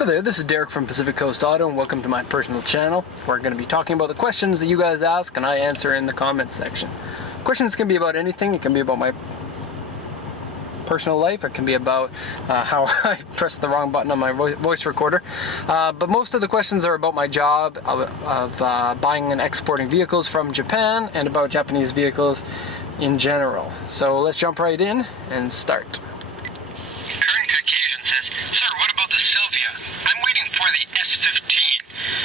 Hi there, this is Derek from Pacific Coast Auto and welcome to my personal channel. We're going to be talking about the questions that you guys ask and I answer in the comments section. Questions can be about anything. It can be about my personal life. It can be about how I pressed the wrong button on my voice recorder. But most of the questions are about my job of buying and exporting vehicles from Japan and about Japanese vehicles in general. So let's jump right in and start. Sir, what about the Silvia? I'm waiting for the S15.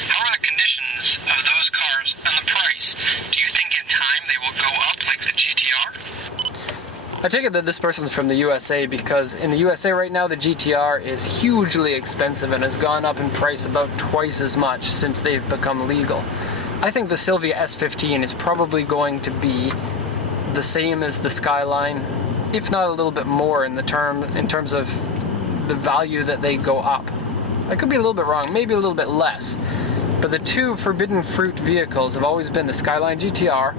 How are the conditions of those cars and the price? Do you think in time they will go up like the GTR? I take it that this person's from the USA because in the USA right now the GTR is hugely expensive and has gone up in price about twice as much since they've become legal. I think the Silvia S15 is probably going to be the same as the Skyline, if not a little bit more in terms of the value that they go up. I could be a little bit wrong, maybe a little bit less. But the two forbidden fruit vehicles have always been the Skyline GTR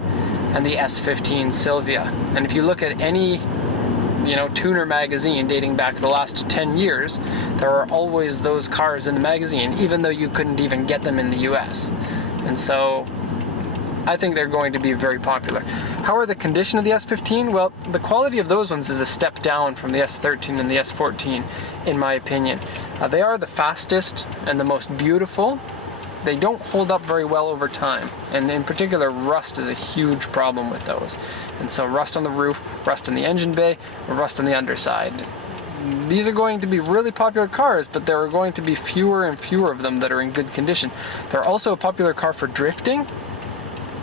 and the S15 Silvia. And if you look at any, tuner magazine dating back the last 10 years, there are always those cars in the magazine, even though you couldn't even get them in the US. And so I think they're going to be very popular. How are the condition of the S15? Well, the quality of those ones is a step down from the S13 and the S14, in my opinion. They are the fastest and the most beautiful. They don't hold up very well over time. And in particular, rust is a huge problem with those. And so rust on the roof, rust in the engine bay, rust on the underside. These are going to be really popular cars, but there are going to be fewer and fewer of them that are in good condition. They're also a popular car for drifting.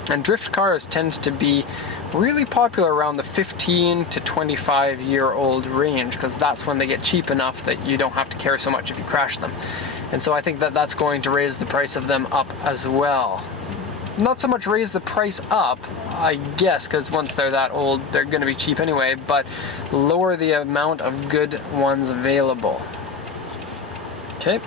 And drift cars tend to be really popular around the 15 to 25-year-old range because that's when they get cheap enough that you don't have to care so much if you crash them. And so I think that that's going to raise the price of them up as well. Not so much raise the price up, I guess, because once they're that old, they're going to be cheap anyway, but lower the amount of good ones available. Okay.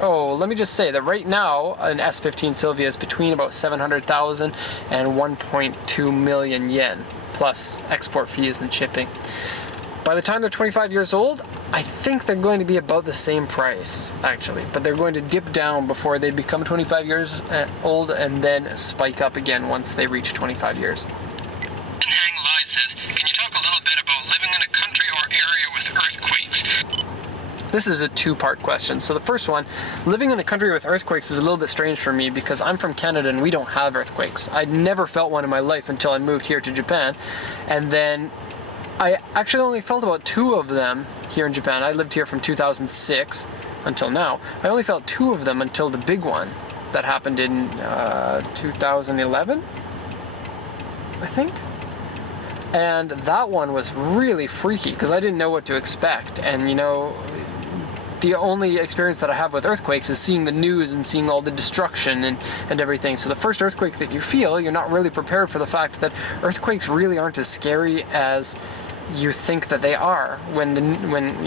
Oh, let me just say that right now an S15 Silvia is between about 700,000 and 1.2 million yen, plus export fees and shipping. By the time they're 25 years old, I think they're going to be about the same price, actually. But they're going to dip down before they become 25 years old and then spike up again once they reach 25 years. Hang Live says, can you talk a little bit about living in a country or area with earthquakes? This is a two-part question. So the first one, living in a country with earthquakes is a little bit strange for me because I'm from Canada and we don't have earthquakes. I'd never felt one in my life until I moved here to Japan. And then I actually only felt about 2 of them here in Japan. I lived here from 2006 until now. I only felt 2 of them until the big one that happened in 2011, I think. And that one was really freaky because I didn't know what to expect. And the only experience that I have with earthquakes is seeing the news and seeing all the destruction and everything. So the first earthquake that you feel, you're not really prepared for the fact that earthquakes really aren't as scary as you think that they are when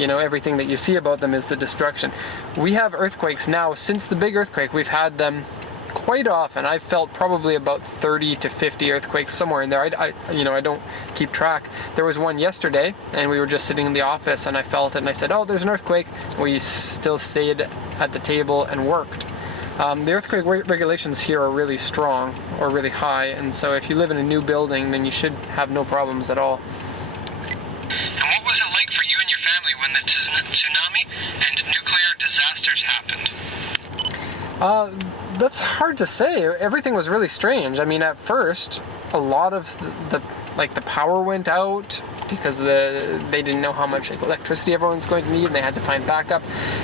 everything that you see about them is the destruction. We have earthquakes now. Since the big earthquake, we've had them quite often. I've felt probably about 30 to 50 earthquakes, somewhere in there. I don't keep track. There was one yesterday and we were just sitting in the office and I felt it and I said, oh, there's an earthquake. We still stayed at the table and worked. The earthquake regulations here are really strong or really high, and so if you live in a new building then you should have no problems at all. And what was it like for you and your family when the tsunami and nuclear disasters happened? That's hard to say. Everything was really strange. I mean, at first, a lot of the power went out because they didn't know how much electricity everyone's going to need and they had to find backup.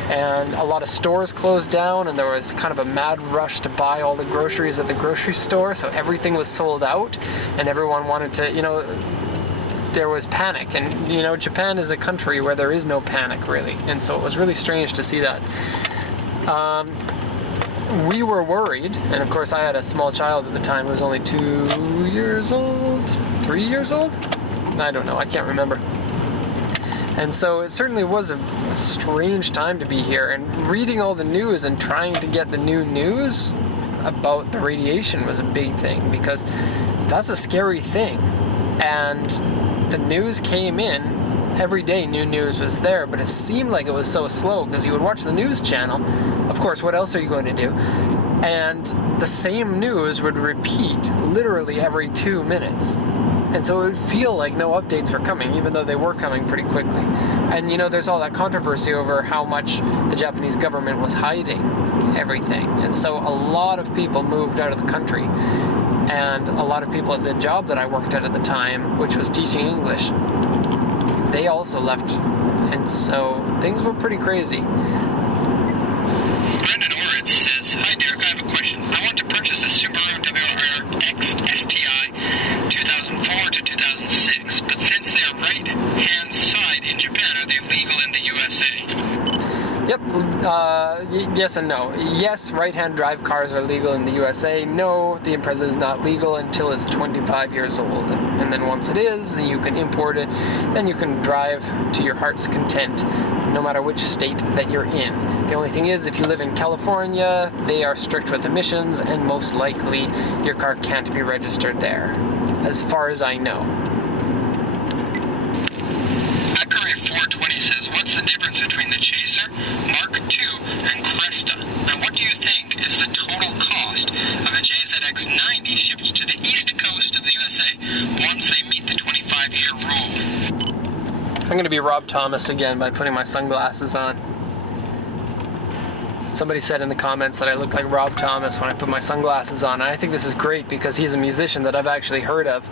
And a lot of stores closed down and there was kind of a mad rush to buy all the groceries at the grocery store. So everything was sold out and everyone wanted to, there was panic. And, Japan is a country where there is no panic really. And so it was really strange to see that. We were worried, and of course I had a small child at the time who was only 2 years old, 3 years old? I don't know, I can't remember. And so it certainly was a strange time to be here, and reading all the news and trying to get the new news about the radiation was a big thing, because that's a scary thing. And the news came in every day new news was there, but it seemed like it was so slow because you would watch the news channel. Of course, what else are you going to do? And the same news would repeat literally every 2 minutes. And so it would feel like no updates were coming, even though they were coming pretty quickly. And you know, there's all that controversy over how much the Japanese government was hiding everything. And so a lot of people moved out of the country. And a lot of people at the job that I worked at the time, which was teaching English, they also left. And so things were pretty crazy. Brendan Oritz says, "Hi Derek, I have a question. I want to purchase a Subaru WRX STI 2004 to 2006, but since they are right-hand side in Japan, are they legal in the USA?" Yep, yes and no. Yes, right-hand drive cars are legal in the USA. No, the Impreza is not legal until it's 25 years old. And then once it is, then you can import it, then you can drive to your heart's content, no matter which state that you're in. The only thing is, if you live in California, they are strict with emissions, and most likely your car can't be registered there, as far as I know. Curry420 says, "What's the difference between the Chaser, Mark II, and Cresta? And what do you think is the total cost of a JZX90 shipped to the east coast of the USA once they meet the 25-year rule?" I'm going to be Rob Thomas again by putting my sunglasses on. Somebody said in the comments that I look like Rob Thomas when I put my sunglasses on, and I think this is great because he's a musician that I've actually heard of.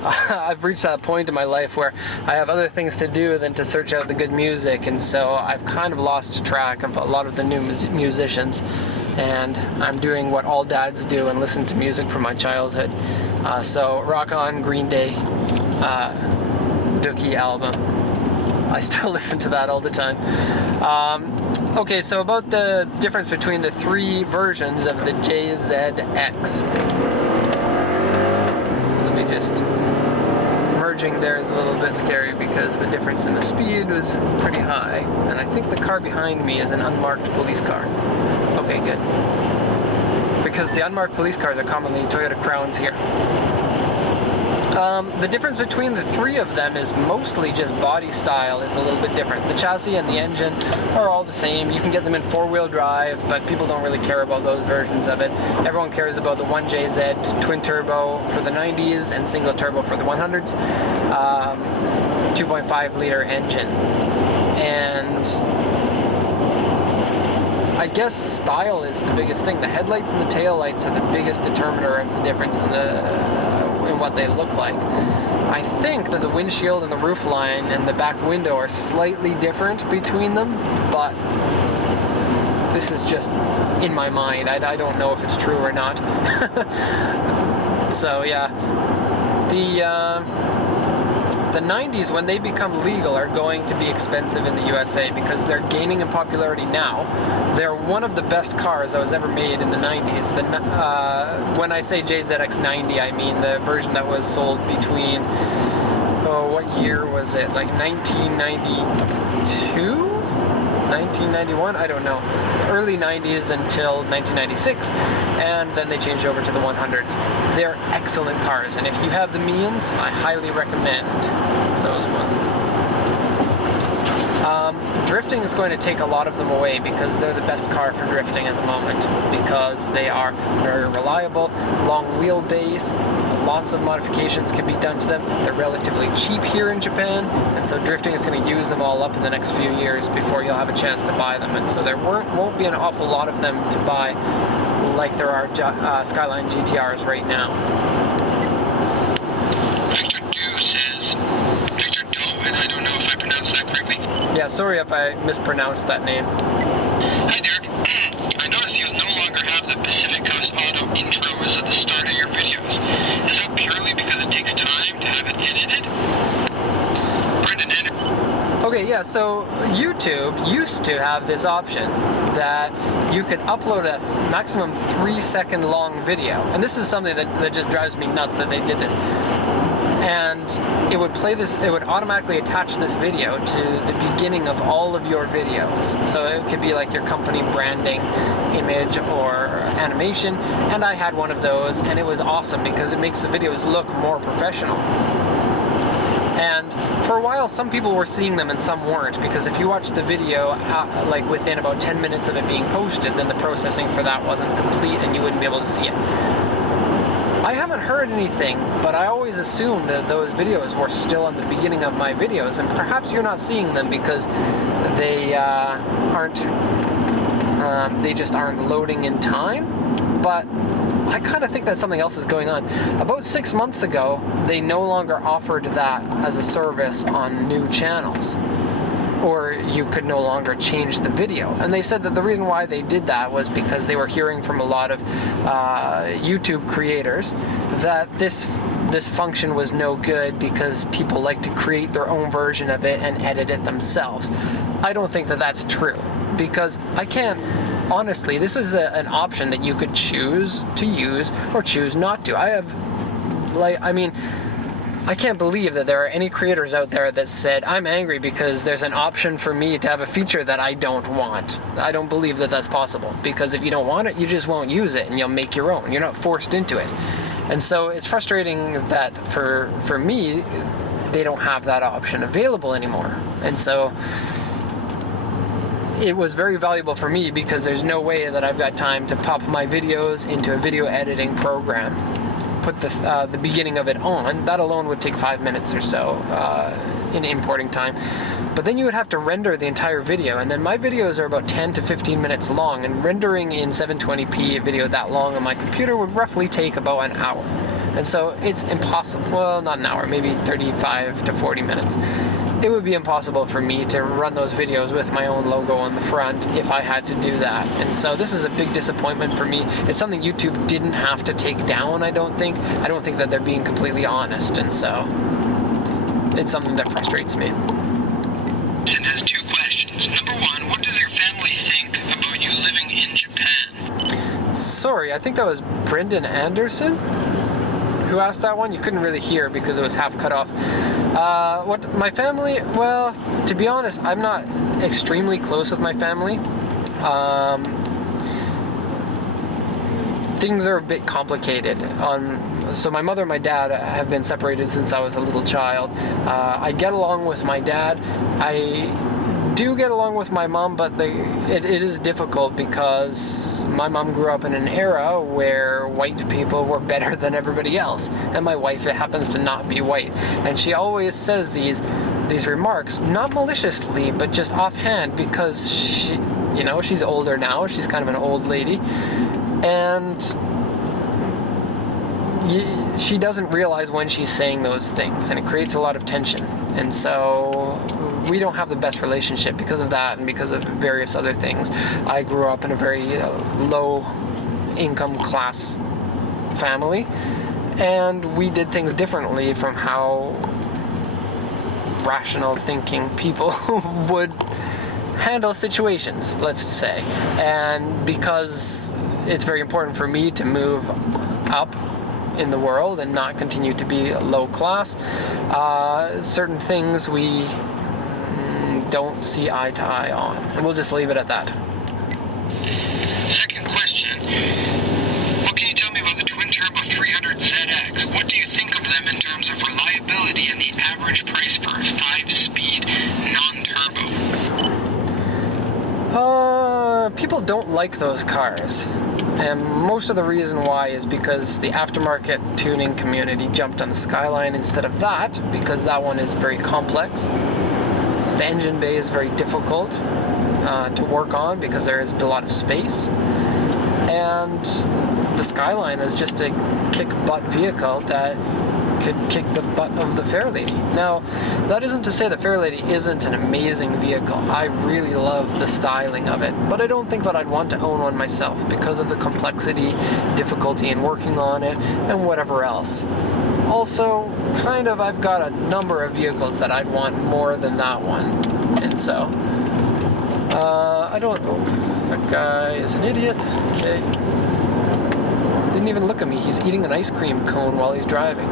I've reached that point in my life where I have other things to do than to search out the good music, and so I've kind of lost track of a lot of the new musicians, and I'm doing what all dads do and listen to music from my childhood. So Rock On, Green Day, Dookie album. I still listen to that all the time. Okay, so about the difference between the three versions of the JZX. Let me just... Merging there is a little bit scary because the difference in the speed was pretty high. And I think the car behind me is an unmarked police car. Okay, good. Because the unmarked police cars are commonly Toyota Crowns here. The difference between the three of them is mostly just body style is a little bit different. The chassis and the engine are all the same. You can get them in four-wheel drive, but people don't really care about those versions of it. Everyone cares about the 1JZ twin turbo for the 90s and single turbo for the 100s. 2.5 liter engine. And I guess style is the biggest thing. The headlights and the taillights are the biggest determiner of the difference in what they look like. I think that the windshield and the roof line and the back window are slightly different between them, but this is just in my mind. I don't know if it's true or not. So yeah, the 90s, when they become legal, are going to be expensive in the USA because they're gaining in popularity now. They're one of the best cars that was ever made in the 90s. When I say JZX90, I mean the version that was sold between, what year was it? Like 1992? 1991? I don't know. Early 90s until 1996, and then they changed over to the 100s. They're excellent cars, and if you have the means, I highly recommend those ones. Drifting is going to take a lot of them away because they're the best car for drifting at the moment because they are very reliable, long wheelbase, lots of modifications can be done to them. They're relatively cheap here in Japan, and so drifting is going to use them all up in the next few years before you'll have a chance to buy them, and so there won't be an awful lot of them to buy like there are Skyline GTRs right now. Yeah, sorry if I mispronounced that name. Hi Derek. I noticed you no longer have the Pacific Coast Auto intros at the start of your videos. Is that purely because it takes time to have it edited? Brendan Ender. Okay, yeah, so YouTube used to have this option that you could upload a maximum 3-second long video. And this is something that just drives me nuts that they did this. And it would play this, it would automatically attach this video to the beginning of all of your videos. So it could be like your company branding, image, or animation. And I had one of those, and it was awesome because it makes the videos look more professional. And for a while, some people were seeing them and some weren't, because if you watch the video, like within about 10 minutes of it being posted, then the processing for that wasn't complete and you wouldn't be able to see it. I haven't heard anything, but I always assumed that those videos were still on the beginning of my videos, and perhaps you're not seeing them because they they just aren't loading in time. But I kind of think that something else is going on. About 6 months ago, they no longer offered that as a service on new channels, or you could no longer change the video. And they said that the reason why they did that was because they were hearing from a lot of YouTube creators that this function was no good because people like to create their own version of it and edit it themselves. I don't think that that's true, because I can't, honestly, this was an option that you could choose to use or choose not to. I can't believe that there are any creators out there that said, I'm angry because there's an option for me to have a feature that I don't want. I don't believe that that's possible, because if you don't want it, you just won't use it and you'll make your own. You're not forced into it. And so it's frustrating that for me, they don't have that option available anymore. And so it was very valuable for me, because there's no way that I've got time to pop my videos into a video editing program, put the beginning of it on. That alone would take 5 minutes or so in importing time. But then you would have to render the entire video, and then my videos are about 10 to 15 minutes long, and rendering in 720p a video that long on my computer would roughly take about an hour. And so it's impossible, well, not an hour, maybe 35 to 40 minutes. It would be impossible for me to run those videos with my own logo on the front if I had to do that. And so this is a big disappointment for me. It's something YouTube didn't have to take down, I don't think. I don't think that they're being completely honest, and so it's something that frustrates me. It has 2 questions. Number 1, what does your family think about you living in Japan? Sorry, I think that was Brendan Anderson who asked that one. You couldn't really hear because it was half cut off. What my family? Well, to be honest, I'm not extremely close with my family. Things are a bit complicated. So my mother and my dad have been separated since I was a little child. I get along with my dad. I do get along with my mom, but it is difficult because my mom grew up in an era where white people were better than everybody else, and my wife happens to not be white, and she always says these remarks, not maliciously, but just offhand, because she's older now. She's kind of an old lady, and she doesn't realize when she's saying those things, and it creates a lot of tension. And so we don't have the best relationship because of that and because of various other things. I grew up in a very low income class family, and we did things differently from how rational thinking people would handle situations, let's say. And because it's very important for me to move up in the world and not continue to be low class, certain things we don't see eye to eye on, and we'll just leave it at that. Second question, what can you tell me about the twin-turbo 300ZX? What do you think of them in terms of reliability and the average price for a 5-speed non-turbo? People don't like those cars. And most of the reason why is because the aftermarket tuning community jumped on the Skyline instead of that, because that one is very complex. The engine bay is very difficult to work on because there isn't a lot of space. And the Skyline is just a kick-butt vehicle that could kick the butt of the Fairlady. Now, that isn't to say the Fairlady isn't an amazing vehicle. I really love the styling of it, but I don't think that I'd want to own one myself because of the complexity, difficulty in working on it, and whatever else. Also, I've got a number of vehicles that I'd want more than that one, and so I don't. Oh, that guy is an idiot. Okay. Didn't even look at me. He's eating an ice cream cone while he's driving.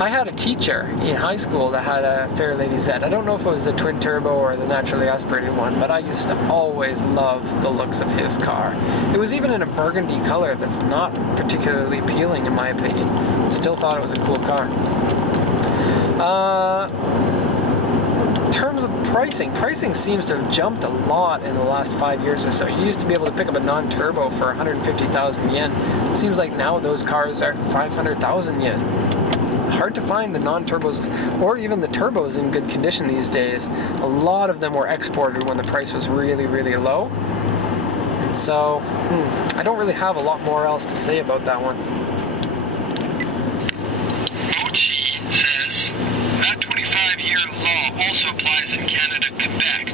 I had a teacher in high school that had a Fairlady Z. I don't know if it was a twin turbo or the naturally aspirated one, but I used to always love the looks of his car. It was even in a burgundy color that's not particularly appealing in my opinion. Still thought it was a cool car. In terms of pricing seems to have jumped a lot in the last 5 years or so. You used to be able to pick up a non-turbo for 150,000 yen. It seems like now those cars are 500,000 yen. Hard to find the non-turbos or even the turbos in good condition these days. A lot of them were exported when the price was really, really low. And so, I don't really have a lot more else to say about that one. Mochi says that 25-year law also applies in Canada, Quebec,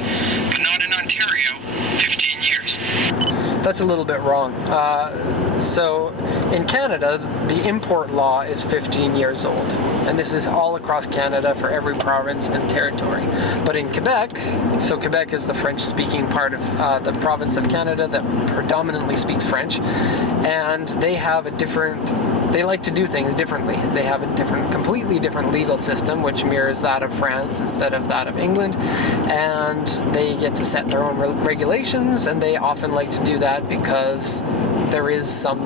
but not in Ontario, 15 years. That's a little bit wrong. So in Canada, the import law is 15 years old, and this is all across Canada for every province and territory. But in Quebec, so Quebec is the French-speaking part of the province of Canada that predominantly speaks French, and they have a different, they like to do things differently. They have a completely different legal system, which mirrors that of France instead of that of England, and they get to set their own regulations, and they often like to do that because there is some,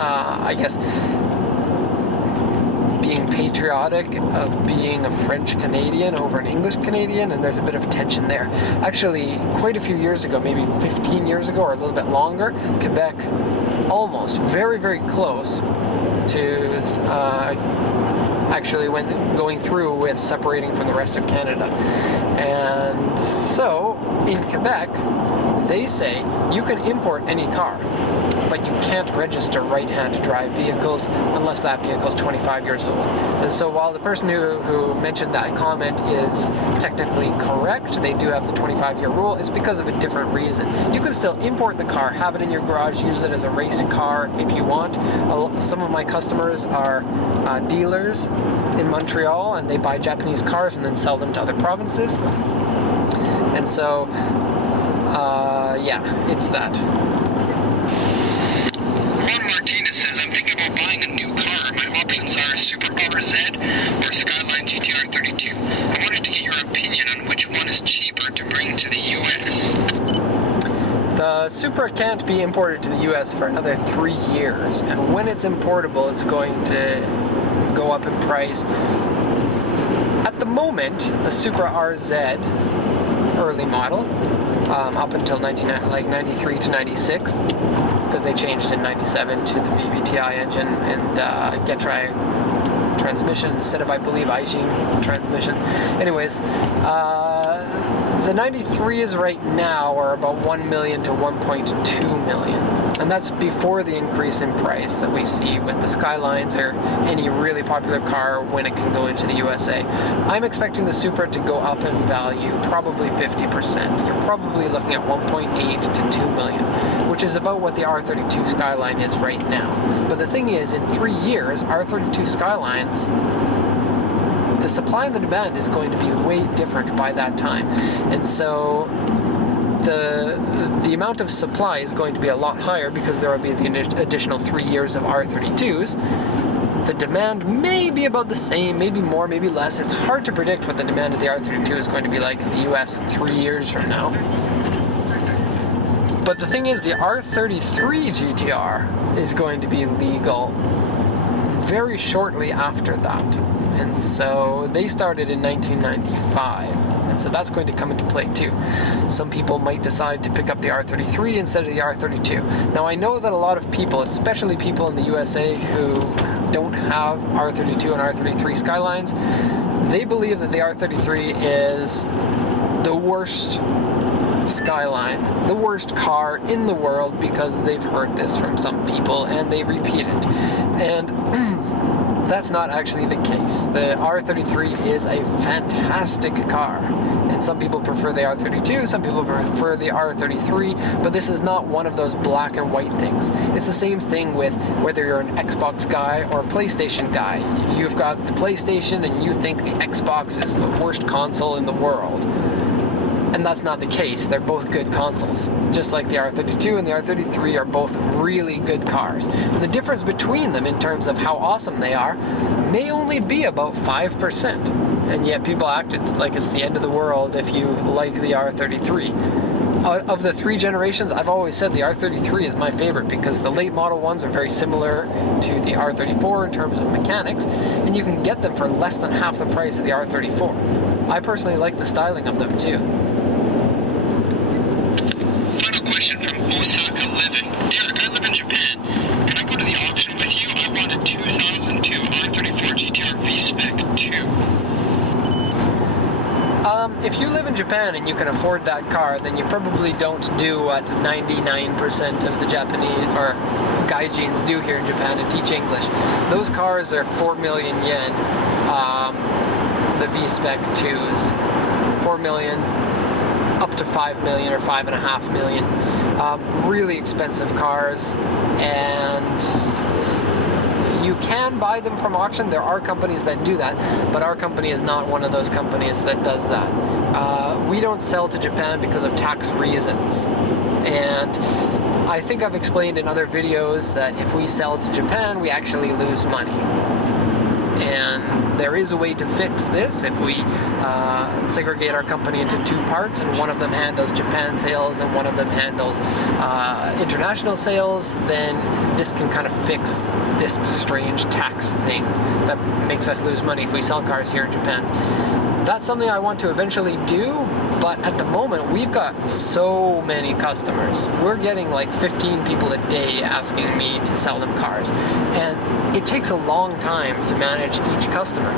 I guess, being patriotic of being a French Canadian over an English Canadian, and there's a bit of tension there. Actually, quite a few years ago, maybe 15 years ago or a little bit longer, Quebec almost very, very close to actually when going through with separating from the rest of Canada. And so in Quebec, they say you can import any car, but you can't register right-hand drive vehicles unless that vehicle is 25 years old. And so while the person who mentioned that comment is technically correct, they do have the 25-year rule, it's because of a different reason. You can still import the car, have it in your garage, use it as a race car if you want. Some of my customers are dealers in Montreal, and they buy Japanese cars and then sell them to other provinces. And so, yeah, it's that. Juan Martinez says, I'm thinking about buying a new car. My options are Supra RZ or Skyline GTR 32. I wanted to get your opinion on which one is cheaper to bring to the U.S. The Supra can't be imported to the U.S. for another 3 years, and when it's importable, it's going to go up in price. At the moment, a Supra RZ, early model, up until 93 to 96, because they changed in 97 to the VVTi engine and Getrai transmission instead of, I believe, Aijin transmission. Anyways, the 93s right now are about 1 million to 1.2 million. And that's before the increase in price that we see with the Skylines or any really popular car when it can go into the USA. I'm expecting the Supra to go up in value, probably 50%. You're probably looking at 1.8 to 2 million, which is about what the R32 Skyline is right now. But the thing is, in 3 years, R32 Skylines, the supply and the demand is going to be way different by that time. And so the amount of supply is going to be a lot higher because there will be the additional 3 years of R32s. The demand may be about the same, maybe more, maybe less. It's hard to predict what the demand of the R32 is going to be like in the US 3 years from now. But the thing is, the R33 GTR is going to be legal very shortly after that. And so they started in 1995. And so that's going to come into play too. Some people might decide to pick up the R33 instead of the R32. Now I know that a lot of people, especially people in the USA who don't have R32 and R33 Skylines, they believe that the R33 is the worst Skyline, the worst car in the world, because they've heard this from some people and they've repeated. And that's not actually the case. The R33 is a fantastic car, and some people prefer the R32, some people prefer the R33, but this is not one of those black and white things. It's the same thing with whether you're an Xbox guy or a PlayStation guy. You've got the PlayStation and you think the Xbox is the worst console in the world. And that's not the case. They're both good consoles. Just like the R32 and the R33 are both really good cars. And the difference between them in terms of how awesome they are may only be about 5%. And yet people act like it's the end of the world if you like the R33. Of the 3 generations, I've always said the R33 is my favorite because the late model ones are very similar to the R34 in terms of mechanics, and you can get them for less than half the price of the R34. I personally like the styling of them too. Final question from Osaka Living. Derek, I live in Japan. Can I go to the auction with you? I want a 2002 R34 GTR V-Spec 2. If you live in Japan and you can afford that car, then you probably don't do what 99% of the Japanese or gaijins do here in Japan to teach English. Those cars are 4 million yen, the V-Spec 2s. 4 million, up to 5 million or 5.5 million. Really expensive cars, and you can buy them from auction. There are companies that do that, but our company is not one of those companies that does that. We don't sell to Japan because of tax reasons. And I think I've explained in other videos that if we sell to Japan, we actually lose money. And there is a way to fix this if we segregate our company into 2 parts, and one of them handles Japan sales and one of them handles international sales. Then this can kind of fix this strange tax thing that makes us lose money if we sell cars here in Japan. That's something I want to eventually do, but at the moment we've got so many customers. We're getting like 15 people a day asking me to sell them cars, and it takes a long time to manage each customer.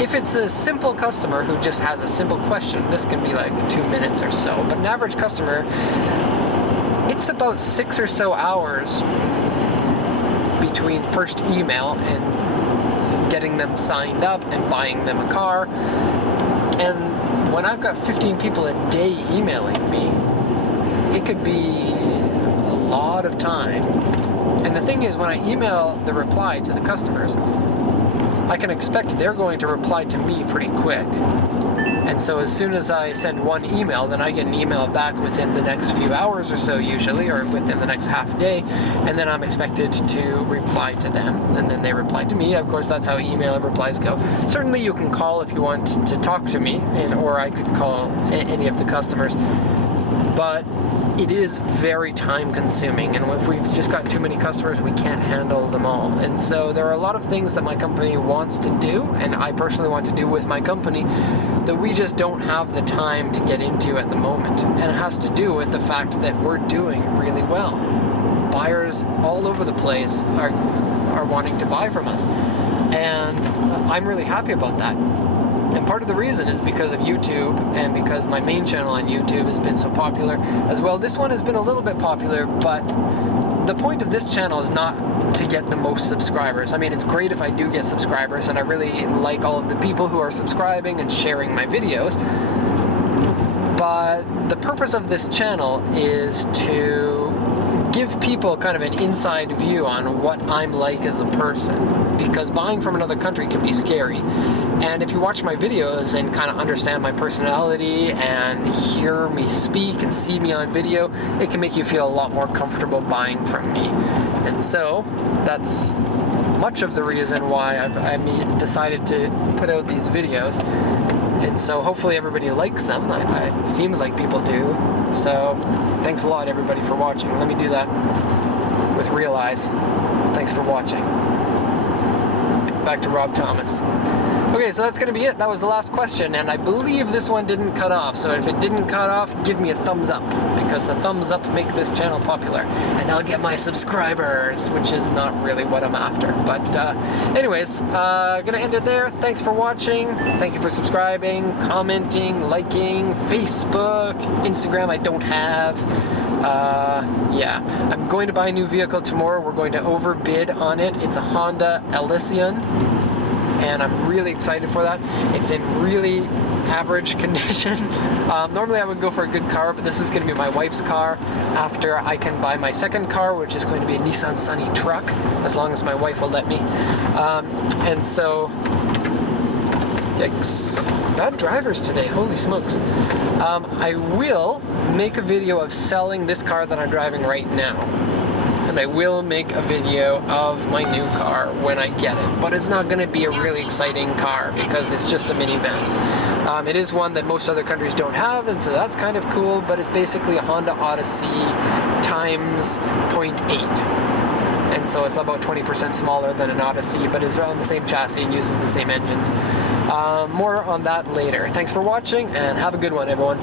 If it's a simple customer who just has a simple question, this can be like 2 minutes or so, but an average customer, it's about 6 or so hours between first email and getting them signed up and buying them a car. And when I've got 15 people a day emailing me, it could be a lot of time. And the thing is, when I email the reply to the customers, I can expect they're going to reply to me pretty quick. And so as soon as I send one email, then I get an email back within the next few hours or so usually, or within the next half day, and then I'm expected to reply to them, and then they reply to me. Of course, that's how email replies go. Certainly you can call if you want to talk to me, or I could call any of the customers, but it is very time consuming, and if we've just got too many customers, we can't handle them all. And so there are a lot of things that my company wants to do, and I personally want to do with my company, that we just don't have the time to get into at the moment. And it has to do with the fact that we're doing really well. Buyers all over the place are wanting to buy from us, and I'm really happy about that. And part of the reason is because of YouTube, and because my main channel on YouTube has been so popular as well. This one has been a little bit popular, but the point of this channel is not to get the most subscribers. I mean, it's great if I do get subscribers, and I really like all of the people who are subscribing and sharing my videos. But the purpose of this channel is to give people kind of an inside view on what I'm like as a person, because buying from another country can be scary. And if you watch my videos and kind of understand my personality and hear me speak and see me on video, it can make you feel a lot more comfortable buying from me. And so that's much of the reason why I've decided to put out these videos. And so hopefully everybody likes them. It seems like people do. So thanks a lot, everybody, for watching. Let me do that with real eyes. Thanks for watching. Back to Rob Thomas. Okay, so that's going to be it. That was the last question, and I believe this one didn't cut off. So if it didn't cut off, give me a thumbs up, because the thumbs up make this channel popular, and I'll get my subscribers, which is not really what I'm after. But anyways, gonna end it there. Thanks for watching. Thank you for subscribing, commenting, liking, Facebook, Instagram I don't have. Yeah, I'm going to buy a new vehicle tomorrow. We're going to overbid on it. It's a Honda Elysian, and I'm really excited for that. It's in really average condition. Normally I would go for a good car, but this is going to be my wife's car after I can buy my second car, which is going to be a Nissan Sunny truck, as long as my wife will let me. And so Yikes. Bad drivers today, holy smokes. I will make a video of selling this car that I'm driving right now. And I will make a video of my new car when I get it. But it's not going to be a really exciting car because it's just a minivan. It is one that most other countries don't have, and so that's kind of cool, but it's basically a Honda Odyssey times 0.8. And so it's about 20% smaller than an Odyssey, but is on the same chassis and uses the same engines. More on that later. Thanks for watching, and have a good one, everyone.